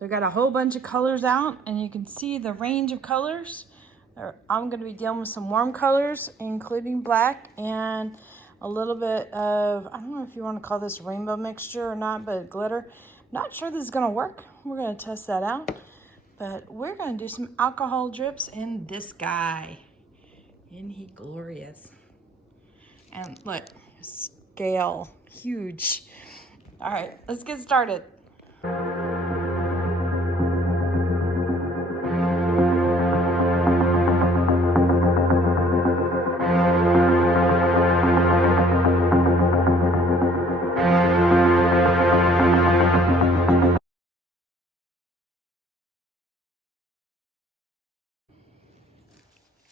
We got a whole bunch of colors out, and you can see the range of colors. I'm going to be dealing with some warm colors, including black and a little bit of, I don't know if you want to call this rainbow mixture or not, but glitter. Not sure this is going to work. We're going to test that out. But we're going to do some alcohol drips in this guy. Isn't he glorious? And look, scale, huge. All right, let's get started.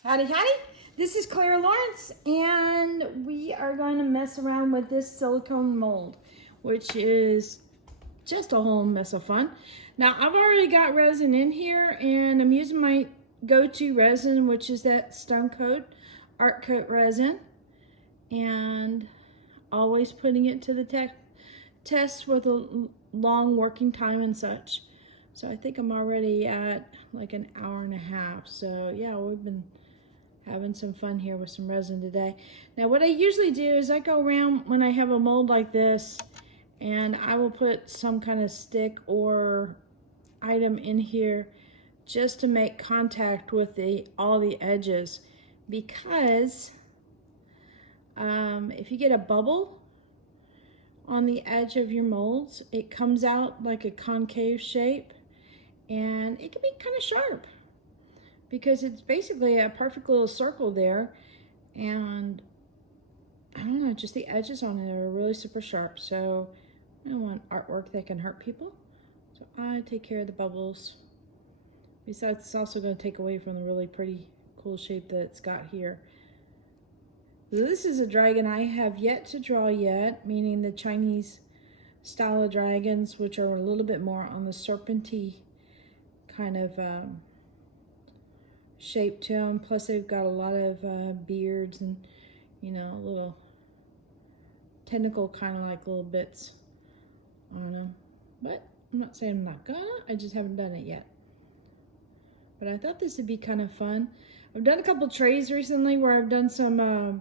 Howdy, howdy. This is Clara Lawrence, and we are going to mess around with this silicone mold, which is just a whole mess of fun. Now, I've already got resin in here, and I'm using my go-to resin, which is that Stone Coat Art Coat resin, and always putting it to the test with a long working time and such. So I think I'm already at like an hour and a half. So yeah, we've been having some fun here with some resin today. Now what I usually do is I go around when I have a mold like this, and I will put some kind of stick or item in here just to make contact with all the edges, because if you get a bubble on the edge of your molds, it comes out like a concave shape, and it can be kind of sharp because it's basically a perfect little circle there, and I don't know, just the edges on it are really super sharp. So I don't want artwork that can hurt people, so I take care of the bubbles. Besides, it's also going to take away from the really pretty cool shape that it's got here. This is a dragon I have yet to draw yet, meaning the Chinese style of dragons, which are a little bit more on the serpenty kind of shape to them. Plus they've got a lot of beards and, you know, little tentacle kind of like little bits on them. But I'm not saying I'm not gonna, I just haven't done it yet. But I thought this would be kind of fun. I've done a couple trays recently where I've done some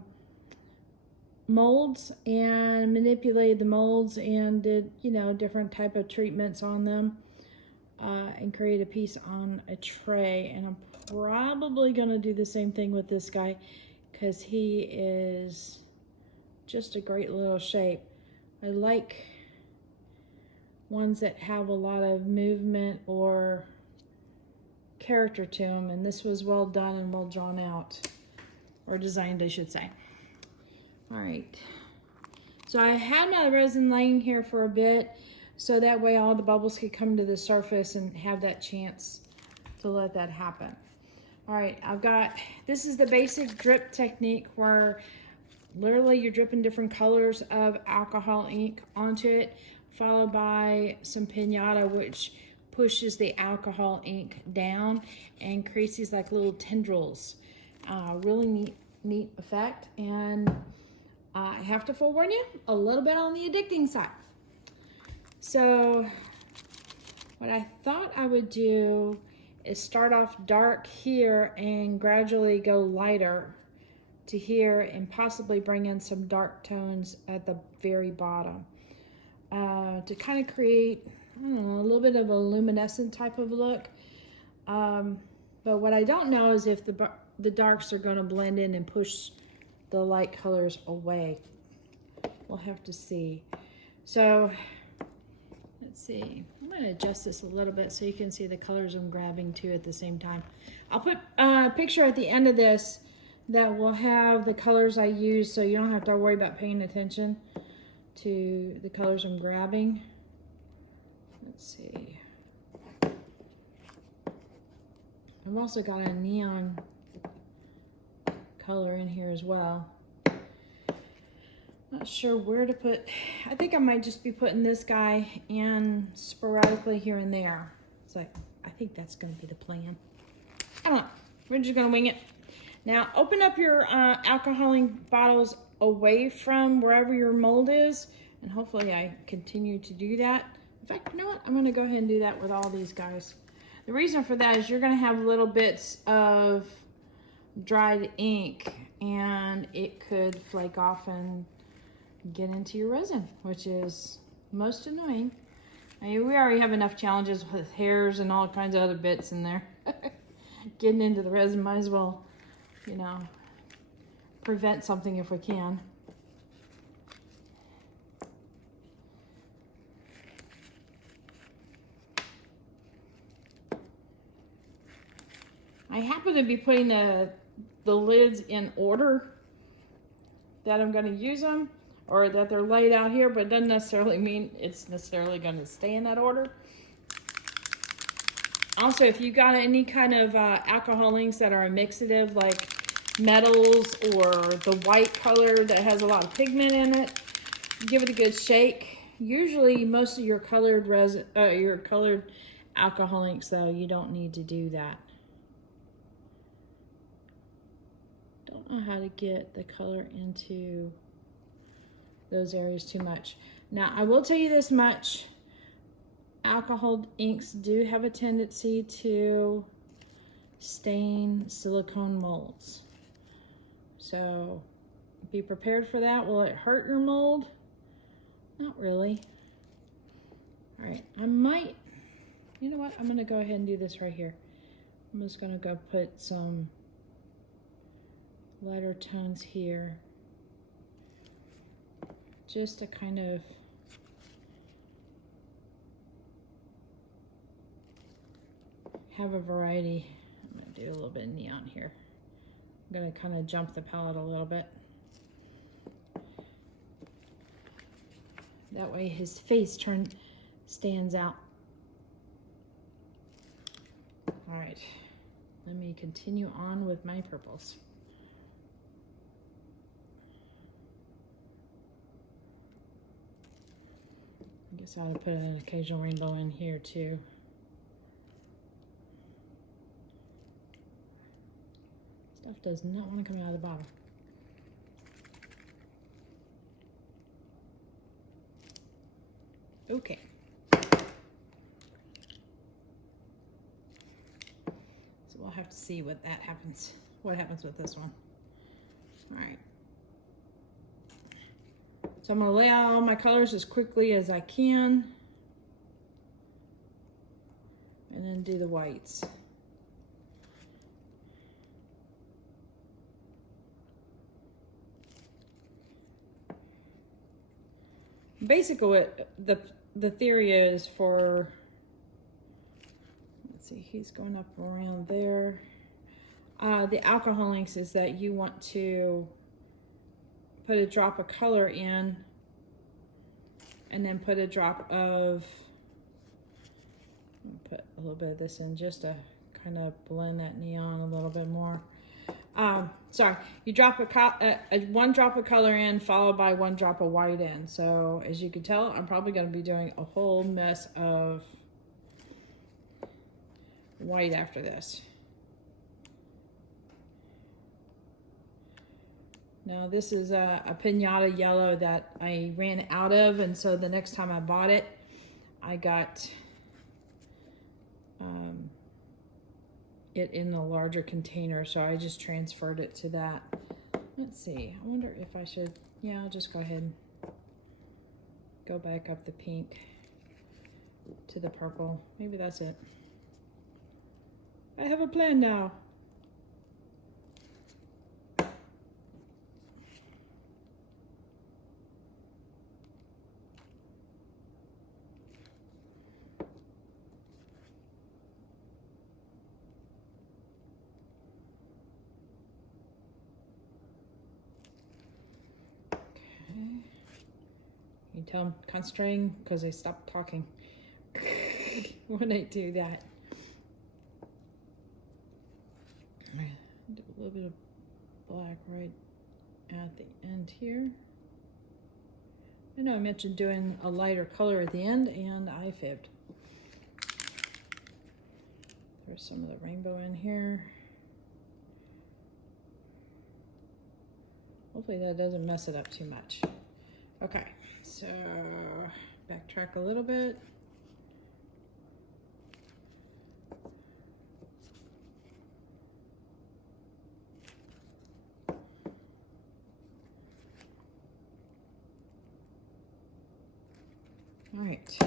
molds and manipulated the molds and did, you know, different type of treatments on them and create a piece on a tray. And I'm probably gonna do the same thing with this guy because he is just a great little shape. I like ones that have a lot of movement or character to them, and this was well done and well drawn out, or designed, I should say. All right, so I had my resin laying here for a bit so that way all the bubbles could come to the surface and have that chance to let that happen. All right, this is the basic drip technique where literally you're dripping different colors of alcohol ink onto it, followed by some pinata, which pushes the alcohol ink down and creates these like little tendrils. Really neat effect. And I have to forewarn you, a little bit on the addicting side. So what I thought I would do is start off dark here and gradually go lighter to here and possibly bring in some dark tones at the very bottom to kind of create, I don't know, a little bit of a luminescent type of look. But what I don't know is if the darks are going to blend in and push the light colors away. We'll have to see. So let's see. I'm going to adjust this a little bit so you can see the colors I'm grabbing too at the same time. I'll put a picture at the end of this that will have the colors I use, so you don't have to worry about paying attention to the colors I'm grabbing. Let's see. I've also got a neon color in here as well. Not sure where to put. I think I might just be putting this guy in sporadically here and there. It's like, I think that's going to be the plan. I don't know. We're just going to wing it. Now, open up your alcohol ink bottles away from wherever your mold is, and hopefully I continue to do that. fact, you know what? I'm gonna go ahead and do that with all these guys. The reason for that is you're gonna have little bits of dried ink and it could flake off and get into your resin, which is most annoying. I mean, we already have enough challenges with hairs and all kinds of other bits in there. Getting into the resin, might as well, you know, prevent something if we can. I happen to be putting the lids in order that I'm going to use them, or that they're laid out here, but it doesn't necessarily mean it's necessarily going to stay in that order. Also, if you got any kind of alcohol inks that are a mixative, like metals or the white color that has a lot of pigment in it, give it a good shake. Usually most of your colored resin, your colored alcohol inks though, you don't need to do that. Don't know how to get the color into those areas too much. Now, I will tell you this much. Alcohol inks do have a tendency to stain silicone molds. So be prepared for that. Will it hurt your mold? Not really. All right, I might, you know what? I'm gonna go ahead and do this right here. I'm just gonna go put some lighter tones here, just to kind of have a variety. I'm gonna do a little bit of neon here. I'm gonna kind of jump the palette a little bit. That way his face stands out. All right, let me continue on with my purples. I guess I ought to put an occasional rainbow in here too. Stuff does not want to come out of the bottom. Okay. So we'll have to see what happens with this one. All right. So I'm going to lay out all my colors as quickly as I can. And then do the whites. Basically what the theory is for, let's see, he's going up around there. The alcohol inks is that you want to put a drop of color in and then put a drop of, put a little bit of this in just to kind of blend that neon a little bit more. Sorry, you drop one drop of color in followed by one drop of white in. So as you can tell, I'm probably going to be doing a whole mess of white after this. Now this is a pinata yellow that I ran out of, and so the next time I bought it, I got it in a larger container, so I just transferred it to that. Let's see, I wonder if I should, yeah, I'll just go ahead and go back up the pink to the purple. Maybe that's it. I have a plan now. You tell them concentrating because they stop talking when I do that. Do a little bit of black right at the end here. I know I mentioned doing a lighter color at the end, and I fibbed. There's some of the rainbow in here. Hopefully that doesn't mess it up too much. Okay, so backtrack a little bit. All right,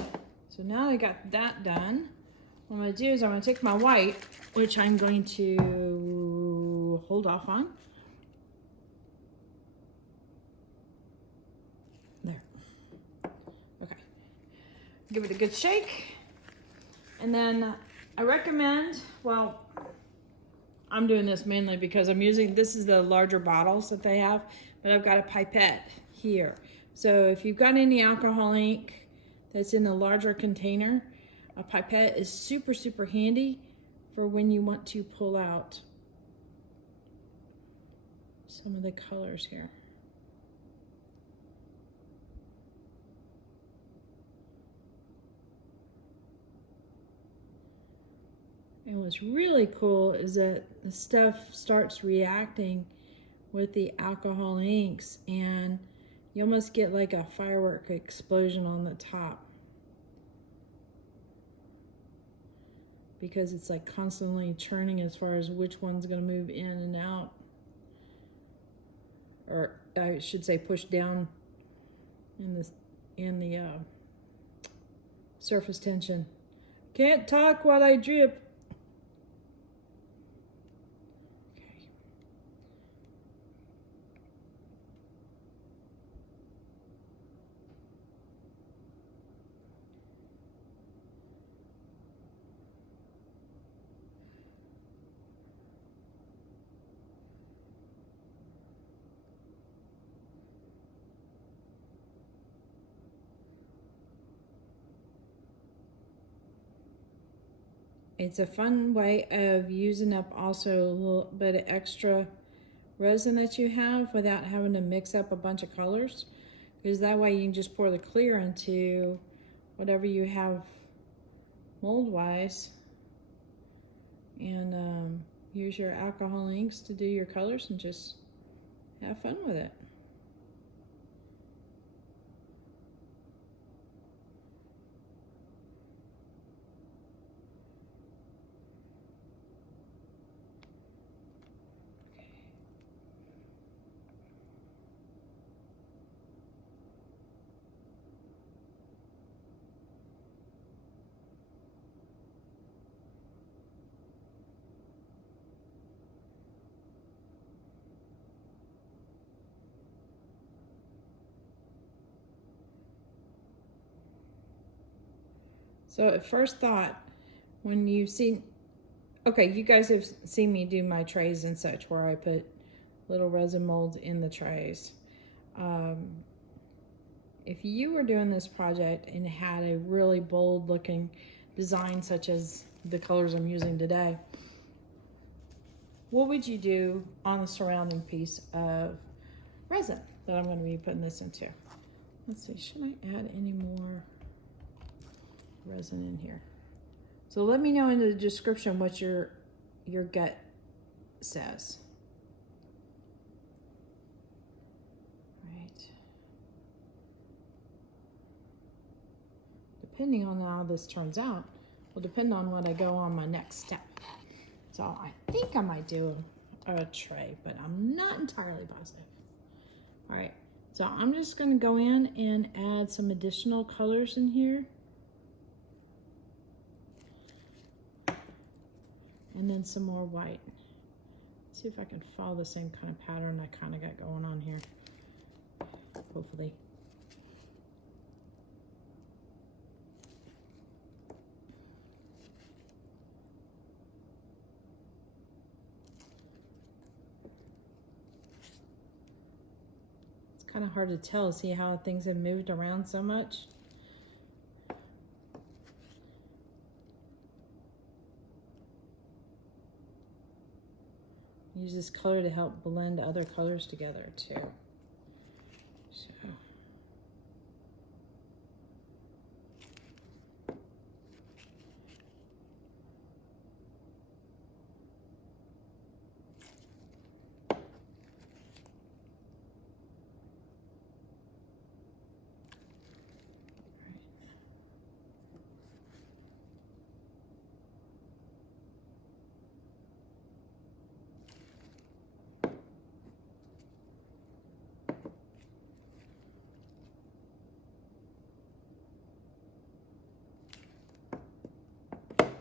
so now I got that done. What I'm going to do is I'm going to take my white, which I'm going to hold off on. There. Okay. Give it a good shake. And then I recommend, well, I'm doing this mainly because I'm using, this is the larger bottles that they have, but I've got a pipette here. So if you've got any alcohol ink that's in the larger container, a pipette is super, super handy for when you want to pull out some of the colors here. And what's really cool is that the stuff starts reacting with the alcohol inks, and you almost get like a firework explosion on the top, because it's like constantly churning as far as which one's going to move in and out, or I should say push down in the surface tension. Can't talk while I drip. Okay. It's a fun way of using up also a little bit of extra resin that you have without having to mix up a bunch of colors, because that way you can just pour the clear into whatever you have mold wise and use your alcohol inks to do your colors and just have fun with it. So at first thought, when you've seen, okay, you guys have seen me do my trays and such where I put little resin molds in the trays. If you were doing this project and had a really bold looking design such as the colors I'm using today, what would you do on the surrounding piece of resin that I'm going to be putting this into? Let's see, should I add any more resin in here? So let me know in the description what your gut says. Right. Depending on how this turns out will depend on what I go on my next step. So I think I might do a tray, but I'm not entirely positive. All right, so I'm just going to go in and add some additional colors in here. And then some more white. See if I can follow the same kind of pattern I kind of got going on here. Hopefully. It's kind of hard to tell. See how things have moved around so much? Use this color to help blend other colors together too. So.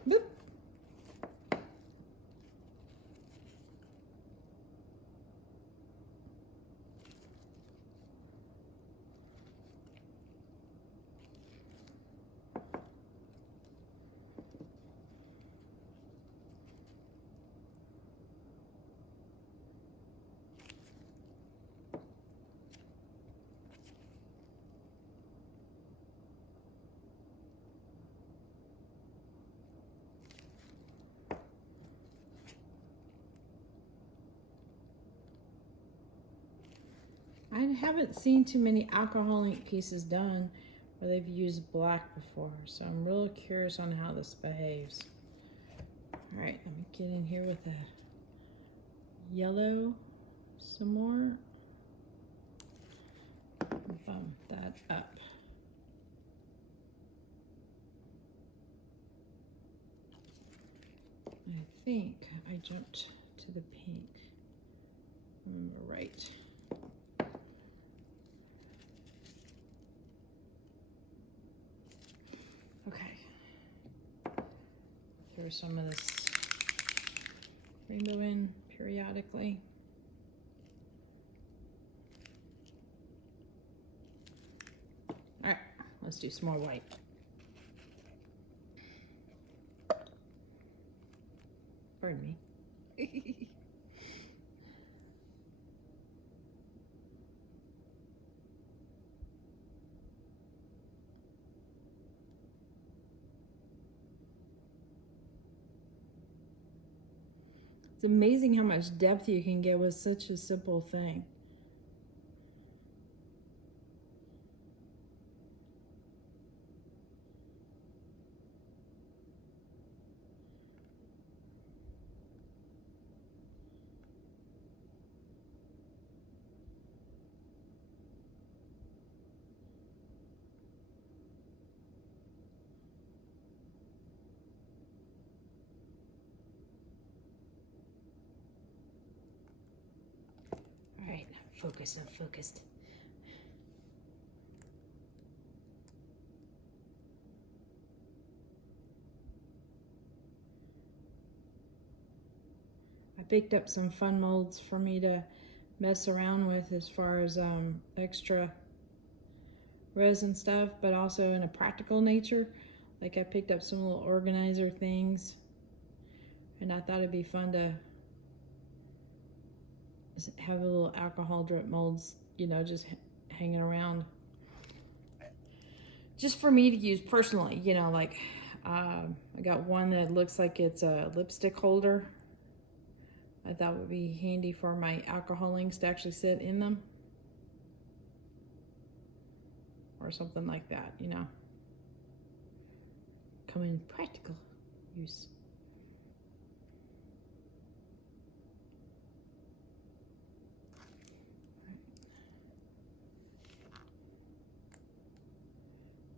Boop. I haven't seen too many alcohol ink pieces done where they've used black before, so I'm real curious on how this behaves. All right, let me get in here with the yellow some more. Bump that up. I think I jumped to the pink. Remember right. Okay. Throw some of this rainbow in periodically. All right, let's do some more white. Pardon me. It's amazing how much depth you can get with such a simple thing. All right, I'm focused, I'm focused. I picked up some fun molds for me to mess around with as far as extra resin stuff, but also in a practical nature. Like I picked up some little organizer things, and I thought it'd be fun to have a little alcohol drip molds, you know, just hanging around. Just for me to use personally, you know, like I got one that looks like it's a lipstick holder. I thought would be handy for my alcohol inks to actually sit in them. Or something like that, you know. Come in practical use.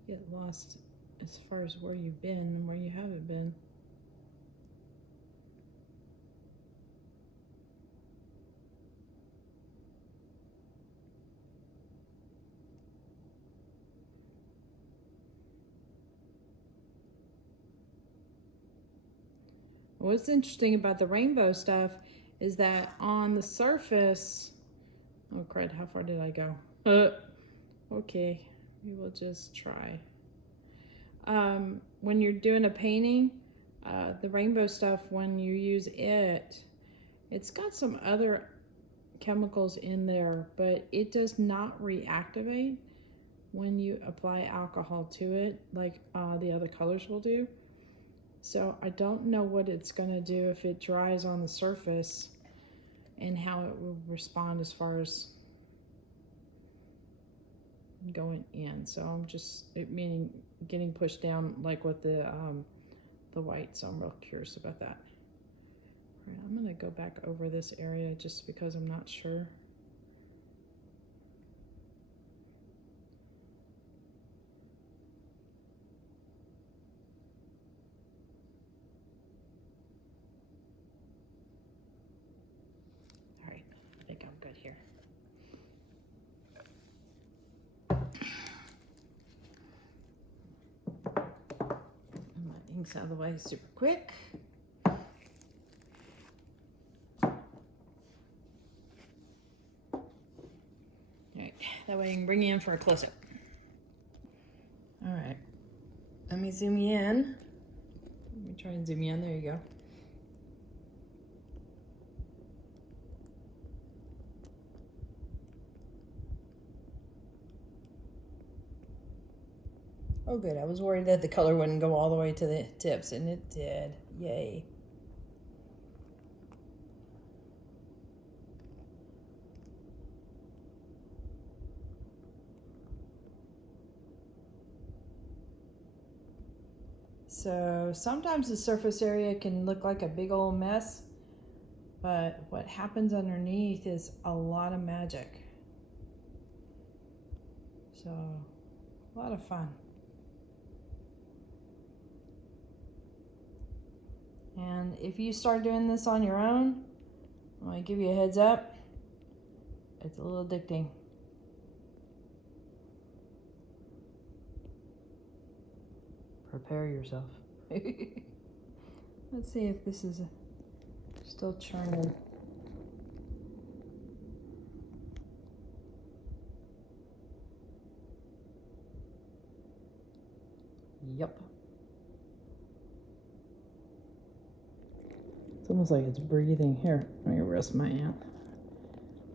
Get lost as far as where you've been and where you haven't been. What's interesting about the rainbow stuff is that on the surface, oh crud, how far did I go? Okay, we will just try. When you're doing a painting, the rainbow stuff, when you use it, it's got some other chemicals in there, but it does not reactivate when you apply alcohol to it like the other colors will do. So I don't know what it's gonna do if it dries on the surface and how it will respond as far as going in. So I'm just, meaning getting pushed down like with the white. So I'm real curious about that. All right, I'm gonna go back over this area just because I'm not sure. All right, I think I'm good here. things out of the way super quick. Alright, that way I can bring you in for a close-up. Alright, let me zoom you in. Let me try and zoom you in, there you go. Oh good, I was worried that the color wouldn't go all the way to the tips, and it did. Yay. So sometimes the surface area can look like a big old mess, but what happens underneath is a lot of magic. So, a lot of fun. And if you start doing this on your own, I'm going to give you a heads up, it's a little addicting. Prepare yourself. Let's see if this is still churning. Yep. It's almost like it's breathing. Here, let me rest my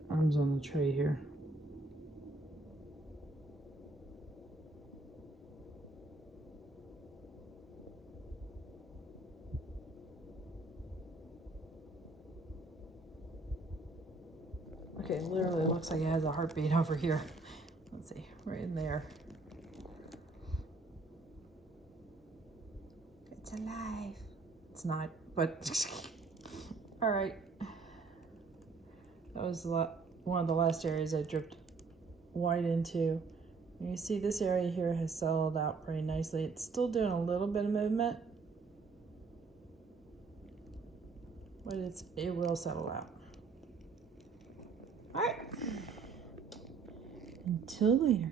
arms on the tray here. Okay, it literally looks like it has a heartbeat over here. Let's see, right in there. It's alive. It's not, but all right. That was one of the last areas I dripped white into. And you see this area here has settled out pretty nicely. It's still doing a little bit of movement, but it will settle out. All right, until later.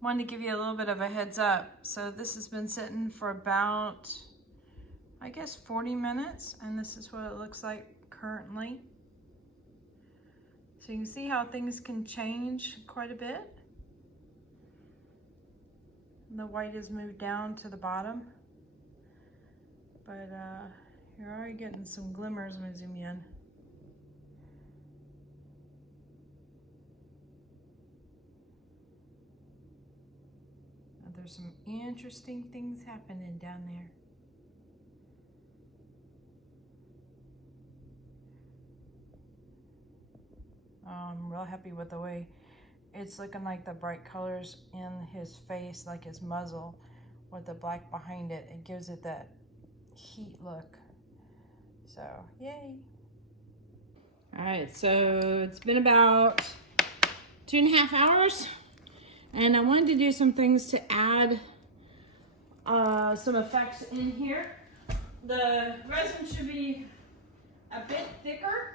Wanted to give you a little bit of a heads up. So this has been sitting for about, I guess, 40 minutes, and this is what it looks like currently. So you can see how things can change quite a bit. And the white has moved down to the bottom, but you're already getting some glimmers. I'm gonna zoom you in. There's some interesting things happening down there. I'm real happy with the way it's looking, like the bright colors in his face, like his muzzle with the black behind it. It gives it that heat look. So, yay. All right, so it's been about 2.5 hours. And I wanted to do some things to add some effects in here. The resin should be a bit thicker.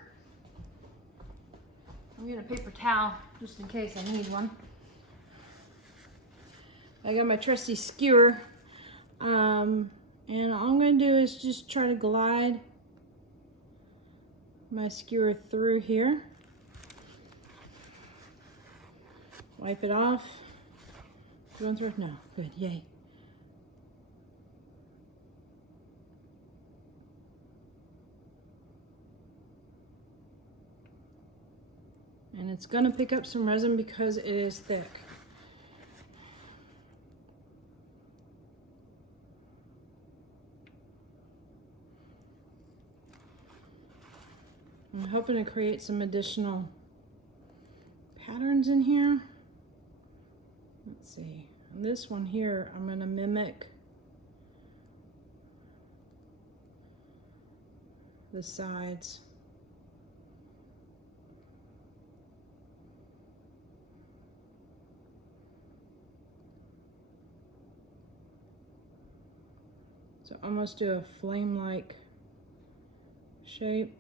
I'm gonna get a paper towel just in case I need one. I got my trusty skewer. And all I'm gonna do is just try to glide my skewer through here. Wipe it off. Going through? No. Good. Yay. And it's going to pick up some resin because it is thick. I'm hoping to create some additional patterns in here. Let's see. On this one here, I'm going to mimic the sides. So almost do a flame-like shape.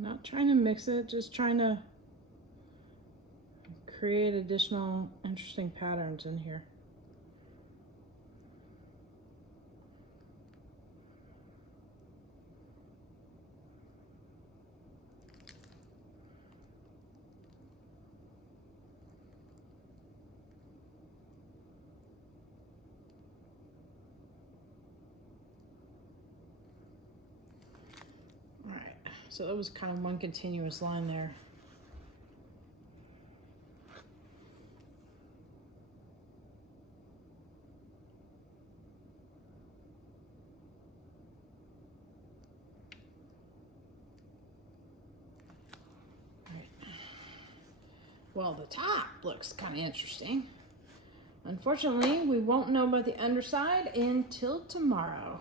Not trying to mix it, just trying to create additional interesting patterns in here. All right, so that was kind of one continuous line there. Well, the top looks kind of interesting. Unfortunately, we won't know about the underside until tomorrow.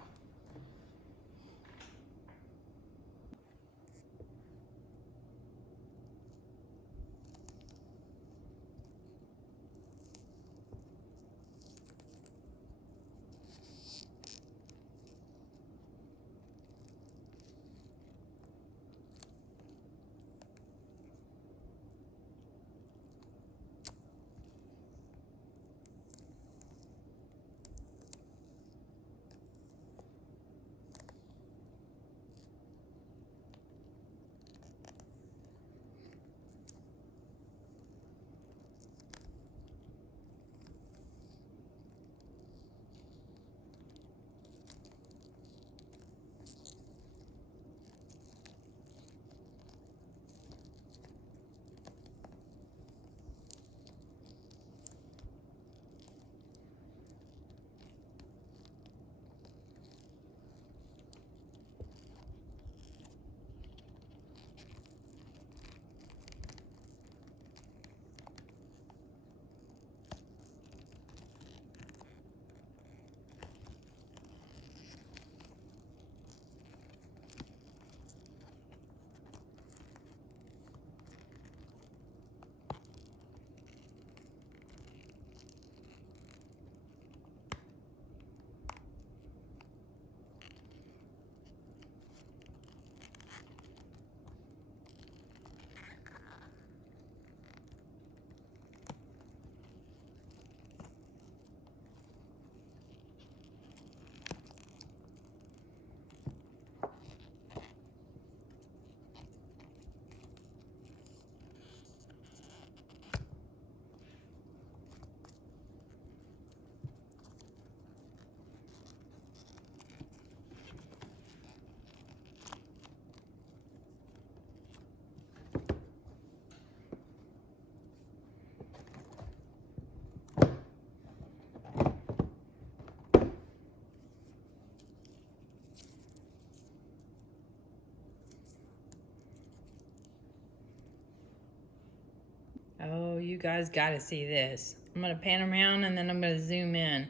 Oh, you guys gotta see this. I'm gonna pan around and then I'm gonna zoom in.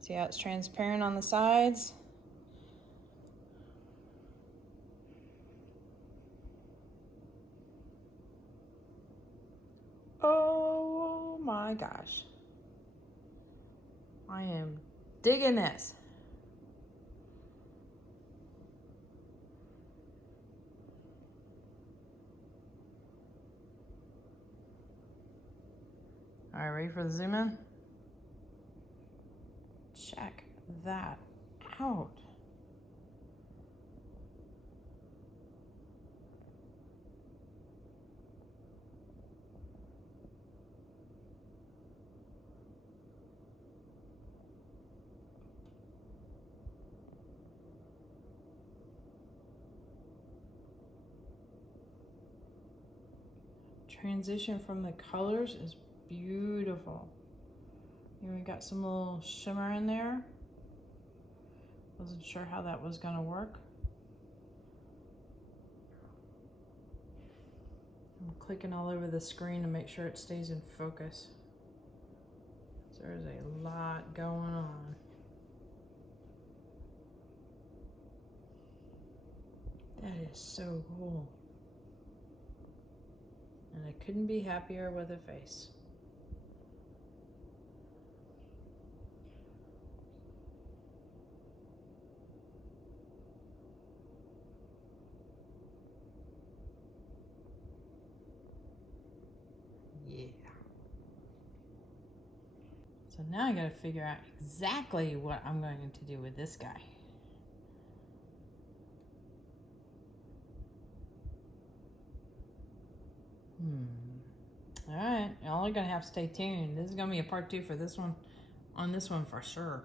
See how it's transparent on the sides? Oh my gosh. I am digging this. All right, ready for the zoom in? Check that out. Transition from the colors is beautiful. Here we got some little shimmer in there. Wasn't sure how that was gonna work. I'm clicking all over the screen to make sure it stays in focus. So there's a lot going on. That is so cool. And I couldn't be happier with a face. Yeah. So now I gotta figure out exactly what I'm going to do with this guy. All right, y'all are gonna have to stay tuned. This is gonna be a part 2 for this one, on this one for sure.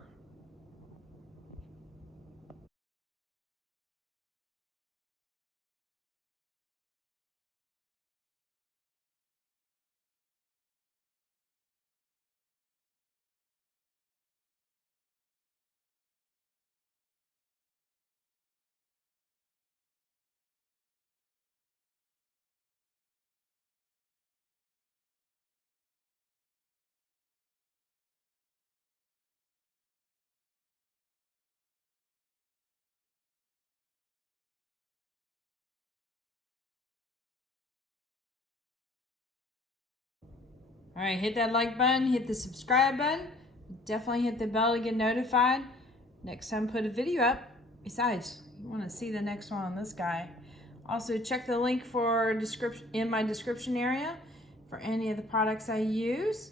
All right, hit that like button, hit the subscribe button. Definitely hit the bell to get notified next time I put a video up. Besides, you want to see the next one on this guy. Also, check the link for description in my description area for any of the products I use,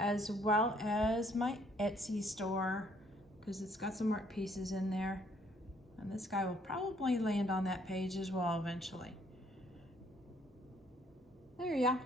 as well as my Etsy store, because it's got some art pieces in there. And this guy will probably land on that page as well eventually. There you go.